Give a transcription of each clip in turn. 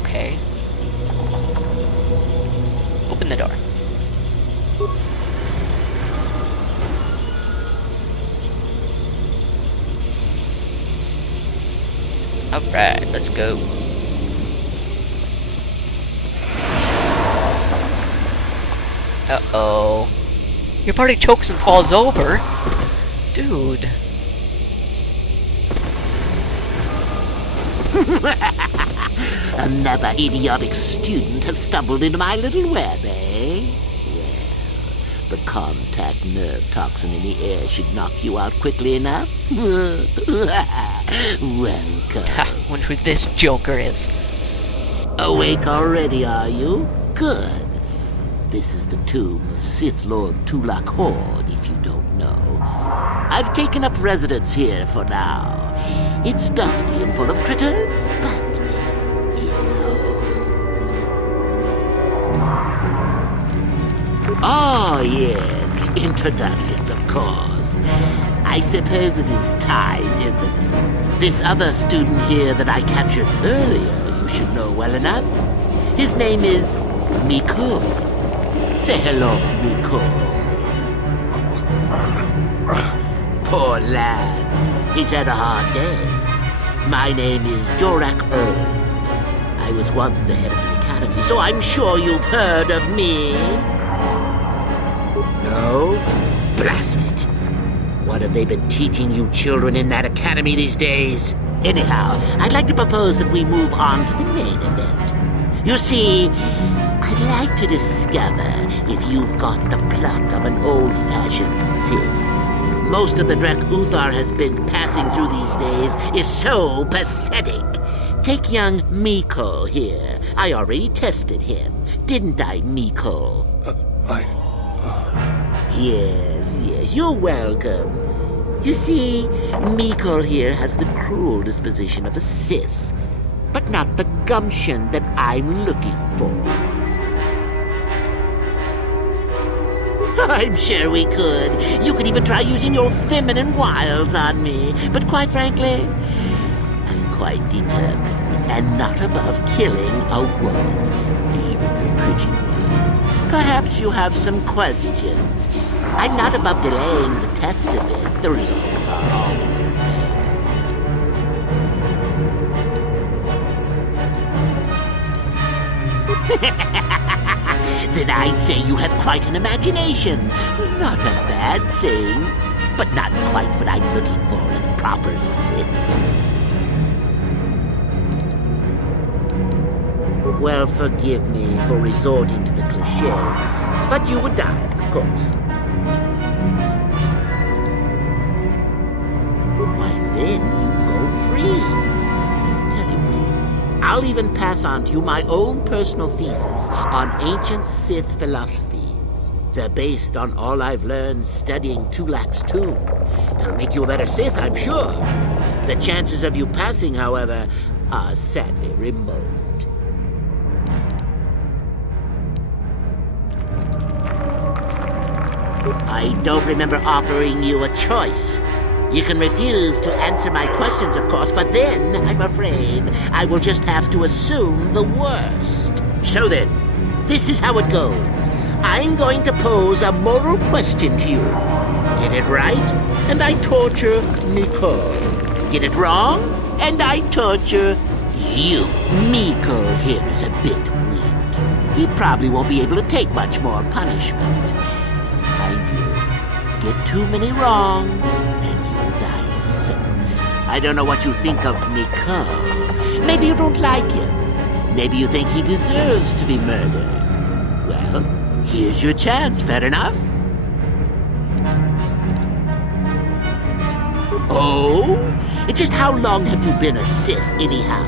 Okay. Open the door. Alright, let's go. Uh-oh. Your party chokes and falls over. Dude. Another idiotic student has stumbled into my little web, eh? Well, the contact nerve toxin in the air should knock you out quickly enough. Welcome. Ha, wonder who this joker is. Awake already, are you? Good. This is the tomb of Sith Lord Tulak Horde, if you don't know. I've taken up residence here for now. It's dusty and full of critters, but it's home. Oh, yes, introductions, of course. I suppose it is time, isn't it? This other student here that I captured earlier, you should know well enough. His name is Miko. Say hello, Miko. Poor lad. He's had a hard day. My name is Jorak Ern. I was once the head of the academy, so I'm sure you've heard of me. No? Blast it. What have they been teaching you children in that academy these days? Anyhow, I'd like to propose that we move on to the main event. You see, I'd like to discover if you've got the pluck of an old-fashioned Sith. Most of the Drek Uthar has been passing through these days is so pathetic. Take young Miko here. I already tested him. Didn't I, Miko? Yes, you're welcome. You see, Miko here has the cruel disposition of a Sith, but not the gumption that I'm looking for. I'm sure we could. You could even try using your feminine wiles on me. But quite frankly, I'm quite determined and not above killing a woman, even a pretty one. Perhaps you have some questions. I'm not above delaying the test a bit. The results are always the same. Then I'd say you have quite an imagination. Not a bad thing, but not quite what I'm looking for in a proper Sith. Well, forgive me for resorting to the cliché, but you would die, of course. Why then you go free. Tell you what, I'll even pass on to you my own personal thesis on ancient Sith philosophies. They're based on all I've learned studying Tulak's tomb. They'll make you a better Sith, I'm sure. The chances of you passing, however, are sadly remote. I don't remember offering you a choice. You can refuse to answer my questions, of course, but then, I'm afraid, I will just have to assume the worst. So then, this is how it goes. I'm going to pose a moral question to you. Get it right, and I torture Miko. Get it wrong, and I torture you. Miko here is a bit weak. He probably won't be able to take much more punishment. Get too many wrong, and you'll die yourself. I don't know what you think of Miko. Maybe you don't like him. Maybe you think he deserves to be murdered. Well, here's your chance, fair enough? Oh? Just how long have you been a Sith, anyhow?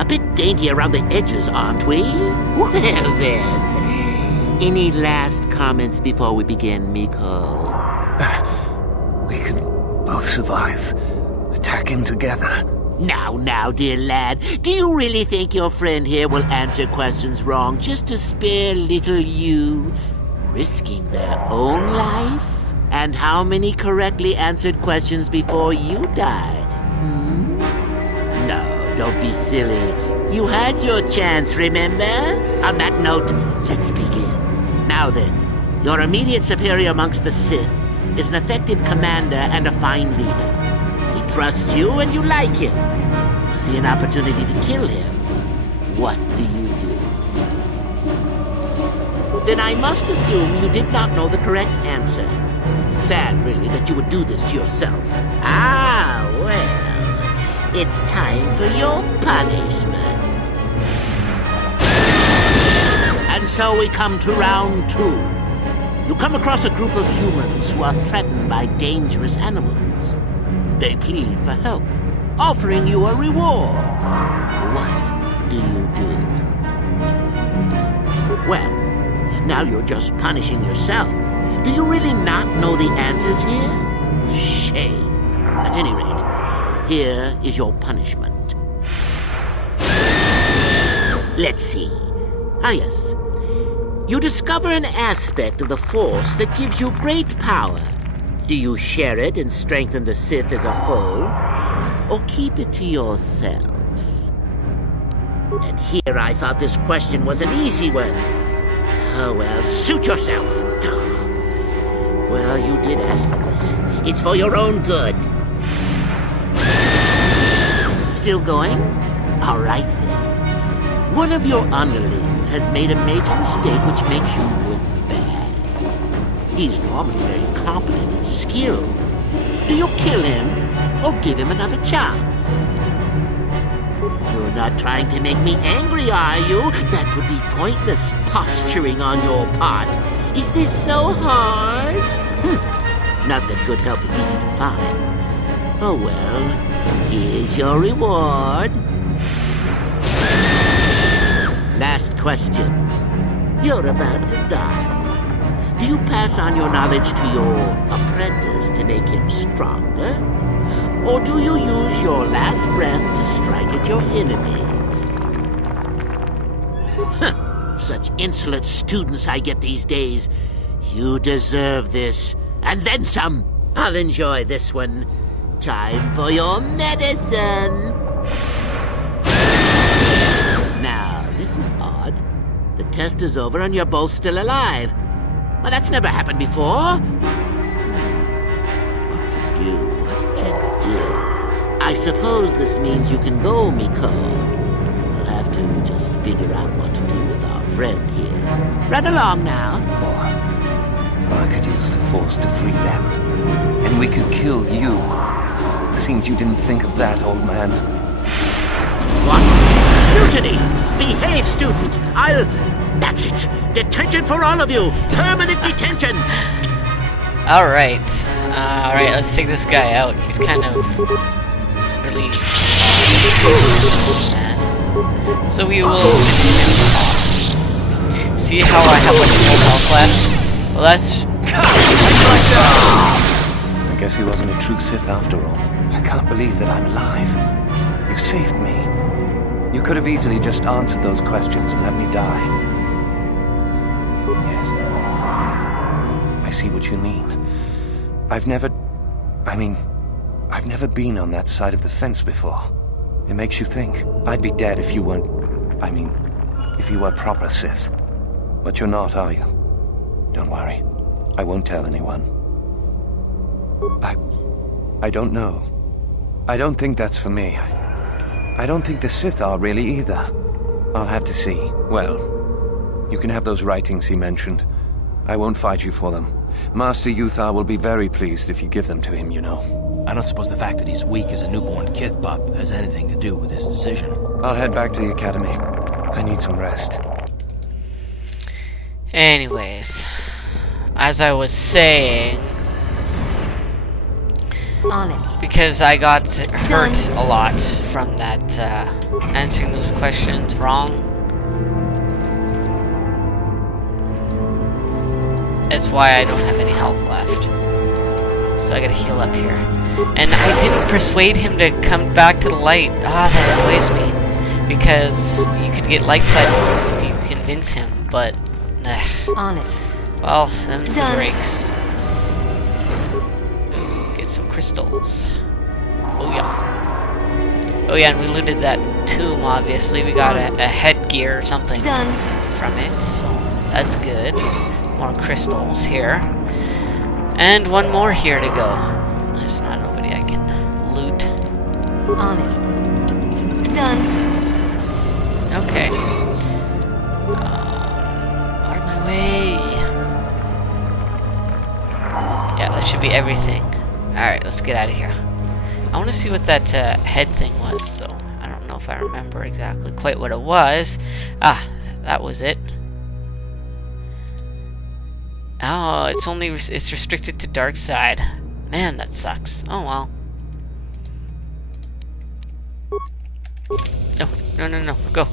A bit dainty around the edges, aren't we? Well, then. Any last comments before we begin, Miko? We can both survive. Attacking together. Now, dear lad, do you really think your friend here will answer questions wrong just to spare little you, risking their own life? And how many correctly answered questions before you die? No. don't be silly. You had your chance, remember? On that note, let's begin. Now then, your immediate superior amongst the Sith is an effective commander and a fine leader. He trusts you and you like him. You see an opportunity to kill him. What do you do? Then I must assume you did not know the correct answer. Sad, really, that you would do this to yourself. Ah, well, it's time for your punishment. And so we come to round 2. You come across a group of humans who are threatened by dangerous animals. They plead for help, offering you a reward. What do you do? Well, now you're just punishing yourself. Do you really not know the answers here? Shame. At any rate, here is your punishment. Let's see. Ah, yes. You discover an aspect of the Force that gives you great power. Do you share it and strengthen the Sith as a whole? Or keep it to yourself? And here I thought this question was an easy one. Oh, well, suit yourself. Well, you did ask for this. It's for your own good. Still going? All right, then. One of your underlings has made a major mistake which makes you look bad. He's normally very competent and skilled. Do you kill him or give him another chance? You're not trying to make me angry, are you? That would be pointless posturing on your part. Is this so hard? Not that good help is easy to find. Oh well, here's your reward. Last question. You're about to die. Do you pass on your knowledge to your apprentice to make him stronger? Or do you use your last breath to strike at your enemies? Such insolent students I get these days. You deserve this, and then some. I'll enjoy this one. Time for your medicine. Now, this is odd. The test is over and you're both still alive. Well, that's never happened before. What to do? I suppose this means you can go, Miko. We'll have to just figure out what to do with our friend here. Run along now. Or I could use the Force to free them. And we could kill you. Seems you didn't think of that, old man. What? Mutiny! Behave, students! That's it! Detention for all of you! Permanent detention! Alright. Alright, let's take this guy out. He's kind of really... So we will see how I have like no health left. Well, that's... I guess he wasn't a true Sith after all. I can't believe that I'm alive. You saved me. You could have easily just answered those questions and let me die. Yes. I see what you mean. I've never been on that side of the fence before. It makes you think. I'd be dead if you weren't... if you were proper Sith. But you're not, are you? Don't worry. I won't tell anyone. I don't know. I don't think that's for me. I don't think the Sith are really either. I'll have to see. Well, you can have those writings he mentioned. I won't fight you for them. Master Yuthar will be very pleased if you give them to him, you know. I don't suppose the fact that he's weak as a newborn kith pup has anything to do with his decision. I'll head back to the academy. I need some rest. Anyways, as I was saying... On it. Because I got hurt a lot from that, answering those questions wrong. That's why I don't have any health left. So I gotta heal up here. And I didn't persuade him to come back to the light. Ah, that annoys me. Because you could get light side points if you convince him, but... On it. Well, them's the Done. breaks. Ooh, get some crystals. Oh yeah. Oh yeah, and we looted that tomb, obviously. We got a headgear or something Done. from it, so that's good. More crystals here. And one more here to go. There's not nobody I can loot. On it. Done. Okay. Out of my way. Yeah, that should be everything. Alright, let's get out of here. I want to see what that head thing was, though. I don't know if I remember exactly quite what it was. Ah, that was it. Oh, it's restricted to dark side. Man, that sucks. Oh well. No, go.